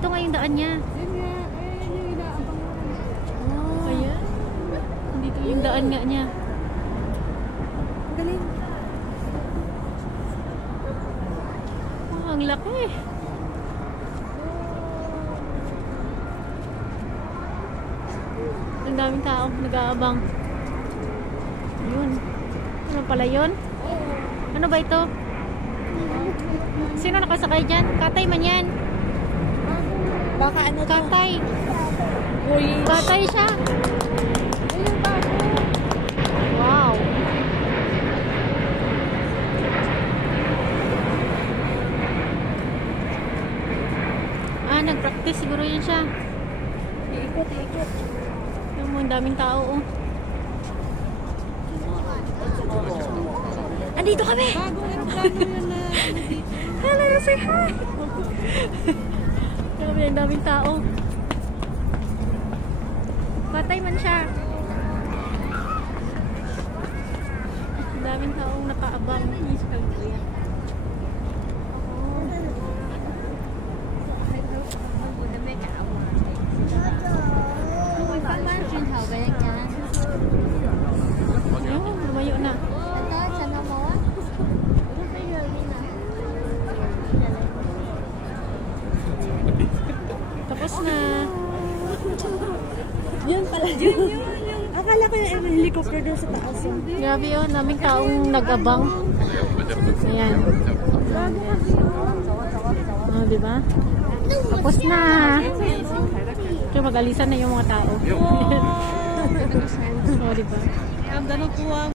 dito nga yung daan niya. Oh, ayan. Dito yung daan nga niya. Galing. Oh, ang laki. Ang daming tao nag-aabang. Ayun. Ano pala yun? Ano ba ito? Sino nakasakay dyan? Katay man yan. Baka ano to? Katay. Uy. Katay siya. Ayun pa ako. Wow. Ah, nag-practice siguro yun siya. Ikot. Yung mga daming tao, oh. Andito kami! Bagong aeroplano yun na ano dito. Hello, say hi! Grabe, ang daming tao. Patay man siya. Ang daming taong nakaabang. Ayun, lumayo na. Tapos na. Yun pala. Yun. Akala ko yung helicopter doon sa taas. Grabe yun, daming taong nag-abang. Ayan. Bago kasi yun. Oh, diba? Tapos na. Kaya mag-alisan na yung mga tao. Oh, diba? Ang ganun po